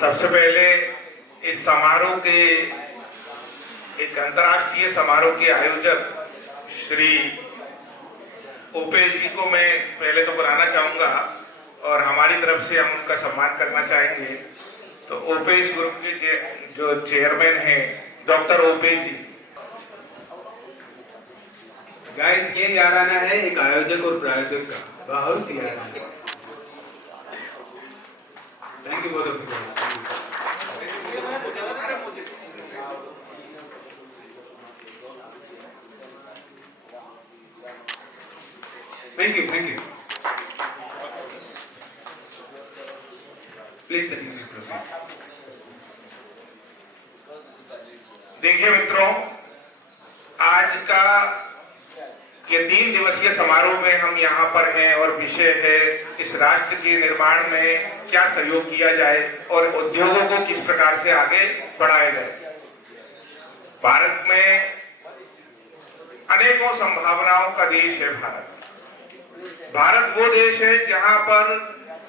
सबसे पहले इस समारोह के एक अंतर्राष्ट्रीय समारोह के आयोजक श्री ओपेश जी को मैं पहले तो बुलाना चाहूँगा और हमारी तरफ से हम उनका सम्मान करना चाहेंगे। तो ओपेश ग्रुप के जो चेयरमैन हैं डॉक्टर ओपेश जी। गाइस, ये याराना है एक आयोजक और प्रायोजक का, बहुत याराना है। थैंक यू बहुत। Thank you please. देखिए मित्रों, आज का ये 3 दिवसीय समारोह में हम यहाँ पर हैं और विषय है इस राष्ट्र के निर्माण में क्या सहयोग किया जाए और उद्योगों को किस प्रकार से आगे बढ़ाया जाए। भारत में अनेकों संभावनाओं का देश है। भारत वो देश है जहां पर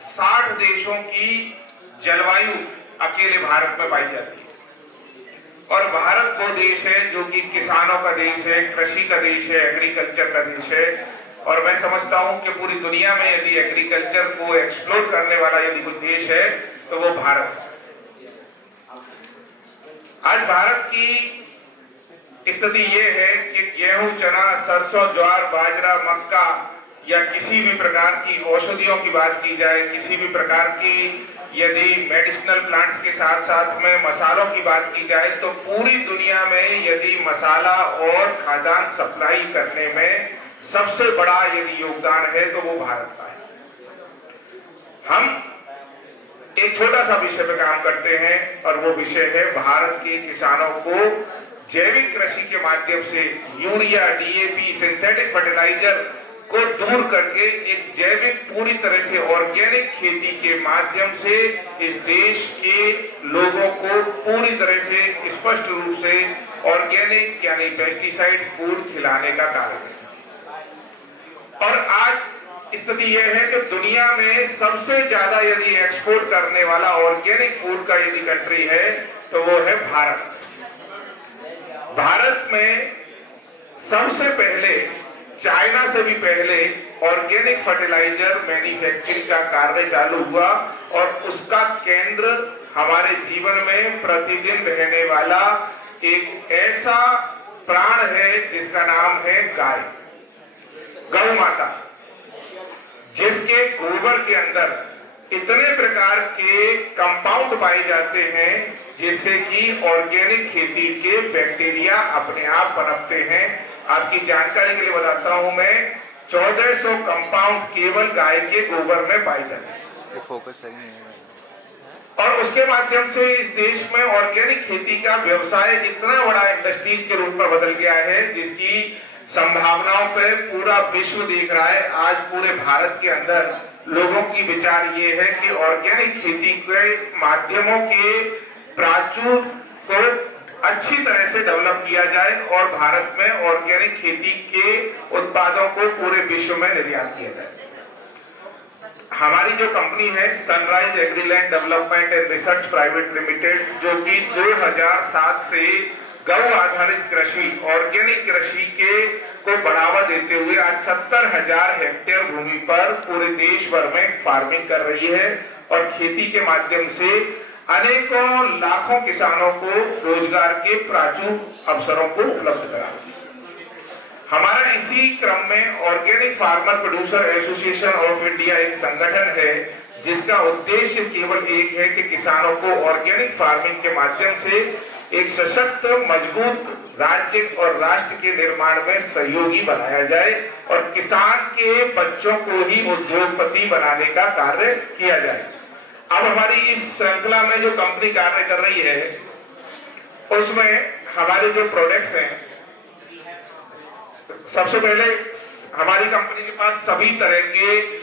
60 देशों की जलवायु अकेले भारत में पाई जाती है और भारत वो देश है जो कि किसानों का देश है, कृषि का देश है, एग्रीकल्चर का देश है। और मैं समझता हूं कि पूरी दुनिया में यदि एग्रीकल्चर को एक्सप्लोर करने वाला यदि कोई देश है तो वो भारत है। आज भारत की स्थिति ये है कि गेहूं, चना, सरसों, ज्वार, बाजरा, मक्का या किसी भी प्रकार की औषधियों की बात की जाए, किसी भी प्रकार की यदि मेडिसिनल प्लांट्स के साथ साथ में मसालों की बात की जाए तो पूरी दुनिया में यदि मसाला और खाद्यान्न सप्लाई करने में सबसे बड़ा यदि योगदान है तो वो भारत का है। हम एक छोटा सा विषय पे काम करते हैं और वो विषय है भारत के किसानों को जैविक कृषि के माध्यम से यूरिया, डीएपी, सिंथेटिक फर्टिलाइजर को दूर करके एक जैविक पूरी तरह से ऑर्गेनिक खेती के माध्यम से इस देश के लोगों को पूरी तरह से स्पष्ट रूप से ऑर्गेनिक यानी पेस्टिसाइड फूड खिलाने का कार्य है। और आज स्थिति यह है कि दुनिया में सबसे ज्यादा यदि एक्सपोर्ट करने वाला ऑर्गेनिक फूड का यदि कंट्री है तो वो है भारत। भारत में सबसे पहले, चाइना से भी पहले ऑर्गेनिक फर्टिलाइजर मैन्युफैक्चरिंग का कार्य चालू हुआ और उसका केंद्र हमारे जीवन में प्रतिदिन रहने वाला एक ऐसा प्राण है जिसका नाम है गाय, गौ माता, जिसके गोबर के अंदर इतने प्रकार के कंपाउंड पाए जाते हैं जिससे कि ऑर्गेनिक खेती के बैक्टीरिया अपने आप पनपते हैं। आपकी जानकारी के लिए बताता हूं मैं, 1400 कंपाउंड केवल गाय के गोबर में पाए जाते हैं। फोकस सही नहीं है। और उसके माध्यम से इस देश में ऑर्गेनिक खेती का व्यवसाय इतना बड़ा इंडस्ट्रीज के रूप में बदल गया है जिसकी संभावनाओं पे पूरा विश्व देख रहा है। आज पूरे भारत के अंदर लोगों की विचार ये है कि ऑर्गेनिक खेती के माध्यमों के प्राचुर्य को अच्छी तरह से डेवलप किया जाए और भारत में ऑर्गेनिक खेती के उत्पादों को पूरे विश्व में निर्यात किया जाए। हमारी जो कंपनी है Sunrise Agriland development and research private limited, जो कि 2007 से गौ आधारित कृषि, ऑर्गेनिक कृषि के को बढ़ावा देते हुए आज 70,000 हेक्टेयर भूमि पर पूरे देश भर में फार्मिंग कर रही है और खेती के माध्यम से अनेकों लाखों किसानों को रोजगार के प्राचुर अवसरों को उपलब्ध करा। हमारा इसी क्रम में organic farmer producer association of India एक संगठन है जिसका उद्देश्य केवल एक है कि किसानों को ऑर्गेनिक फार्मिंग के माध्यम से एक सशक्त, मजबूत राज्य और राष्ट्र के निर्माण में सहयोगी बनाया जाए और किसान के बच्चों को ही उद्योगपति बनाने का कार्य किया जाए। अब हमारी इस श्रृंखला में जो कंपनी कार्य कर रही है उसमें हमारे जो प्रोडक्ट्स हैं, सबसे पहले हमारी कंपनी के पास सभी तरह के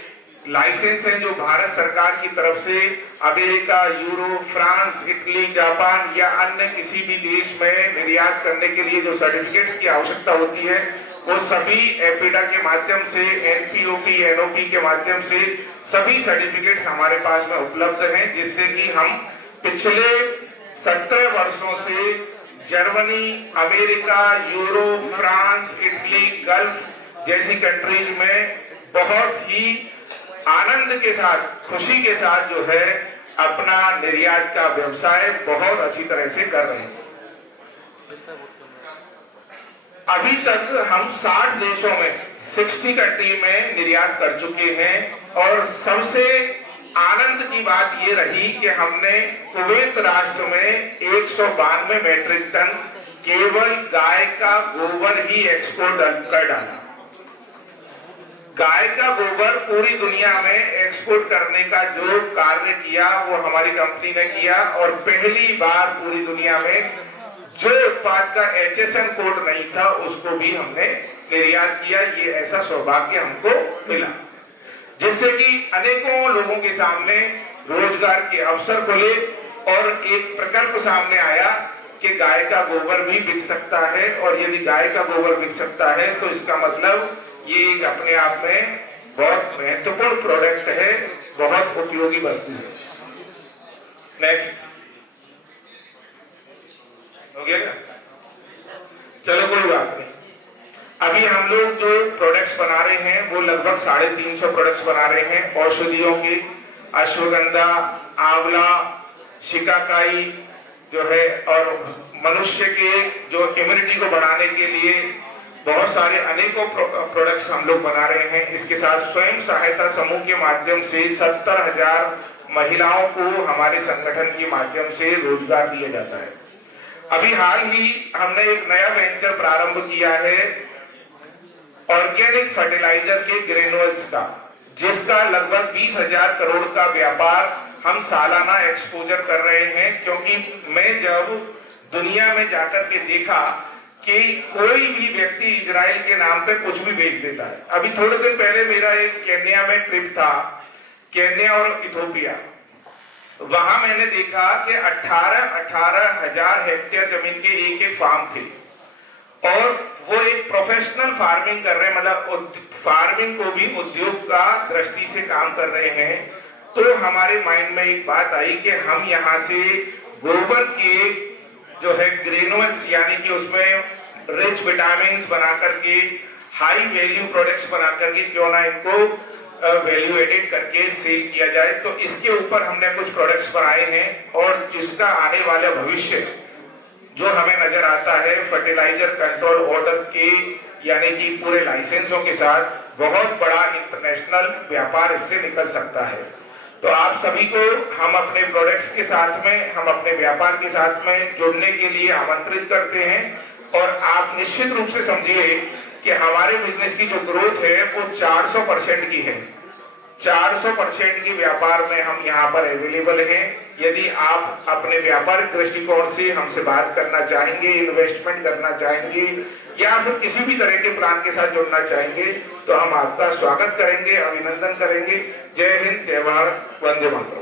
लाइसेंस हैं जो भारत सरकार की तरफ से America, Europe, France, Italy, Japan या अन्य किसी भी देश में निर्यात करने के लिए जो सर्टिफिकेट्स की आवश्यकता होती है वो सभी एपिडा के माध्यम से, एनपीओपी, एनओपी के माध्यम से सभी सर्टिफिकेट हमारे पास में उपलब्ध हैं, जिससे कि हम पिछले 17 वर्षों से Germany, America, Europe, France, Italy, gulf जैसी कंट्रीज में बहुत ही आनंद के साथ, खुशी के साथ जो है अपना निर्यात का व्यवसाय बहुत अच्छी तरह से कर रहे हैं। अभी तक हम 60 देशों में 60 कंट्री में निर्यात कर चुके हैं और सबसे आनंद की बात ये रही कि हमने कुवैत राष्ट्र में 192 मैट्रिक टन केवल गाय का गोबर ही एक्सपोर्ट कर डाला। गाय का गोबर पूरी दुनिया में एक्सपोर्ट करने का जो कार्य किया वो हमारी कंपनी ने किया और पहली बार पूरी दुनिया में जो उत्पाद का HSN कोड नहीं था उसको भी हमने निर्यात किया। ये ऐसा सौभाग्य हमको मिला जिससे कि अनेकों लोगों के सामने रोजगार के अवसर खुले और एक प्रकल्प सामने आया कि गाय का गोबर भी बिक सकता है और यदि गाय का गोबर बिक सकता है तो इसका मतलब ये एक अपने आप में बहुत महत्वपूर्ण प्रोडक्ट है, बहुत उपयोगी वस्तु है। नेक्स्ट हो गया क्या? चलो कोई बात नहीं। अभी हम लोग जो प्रोडक्ट्स बना रहे हैं वो लगभग 350 प्रोडक्ट्स बना रहे हैं औषधियों के, अश्वगंधा, आंवला, शिकाकाई जो है और मनुष्य के जो इम्यूनिटी को बढ़ाने के लिए बहुत सारे अनेकों प्रोडक्ट्स हम लोग बना रहे हैं। इसके साथ स्वयं सहायता समूह के माध्यम से 70,000 महिलाओं को हमारे संगठन के माध्यम से रोजगार दिया जाता है। अभी हाल ही हमने एक नया वेंचर प्रारंभ किया है ऑर्गेनिक फर्टिलाइजर के ग्रेनुअल्स का, जिसका लगभग 20,000 करोड़ का व्यापार हम सालाना एक्सपोजर कर रहे हैं। क्योंकि मैं जब दुनिया में जाकर के देखा कि कोई भी व्यक्ति इजराइल के नाम पे कुछ भी बेच देता है। अभी थोड़े दिन पहले मेरा एक केन्या में ट्रिप था, केन्या और इथोपिया। वहां मैंने देखा कि 18,000 हेक्टेयर जमीन के एक फार्म थे और वो एक प्रोफेशनल फार्मिंग कर रहे हैं, मतलब फार्मिंग को भी उद्योग का दृष्टि से काम कर रहे हैं। तो हमारे माइंड में एक बात आई कि हम यहाँ से गोबर के जो है ग्रेनुअल्स यानी कि उसमें रिच विटामिन बना करके हाई वैल्यू प्रोडक्ट्स बना करके क्यों ना इनको वैल्यू एडेड करके सेल किया जाए। तो इसके ऊपर हमने कुछ प्रोडक्ट्स बनाए हैं और जिसका आने वाला भविष्य जो हमें नजर आता है फर्टिलाइजर कंट्रोल ऑर्डर के यानी कि पूरे लाइसेंसों के साथ बहुत बड़ा इंटरनेशनल व्यापार इससे निकल सकता है। तो आप सभी को हम अपने प्रोडक्ट्स के साथ में, हम अपने व्यापार के साथ में जुड़ने के लिए आमंत्रित करते हैं और आप निश्चित रूप से समझिए कि हमारे बिजनेस की जो ग्रोथ है वो 400% की है। 400% के व्यापार में हम यहाँ पर अवेलेबल हैं। यदि आप अपने व्यापारिक दृष्टिकोण से हमसे बात करना चाहेंगे, इन्वेस्टमेंट करना चाहेंगे या फिर किसी भी तरह के प्लान के साथ जुड़ना चाहेंगे तो हम आपका स्वागत करेंगे, अभिनंदन करेंगे। जय हिंद, जय भारत, वंदे मातरम।